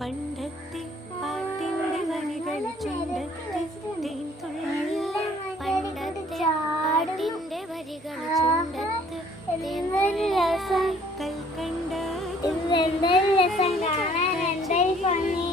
പണ്ടത്തെ പാട്ടിന്റെ വരികൾ ചുണ്ടത്ത് തേൻ തുള്ളിയ പണ്ടത്തെ പാട്ടിന്റെ വരികൾ ചുണ്ടത്ത് തേൻ തുള്ളിയ കൽക്കണ്ട രസം കാണാൻ എന്തായി ഭംഗി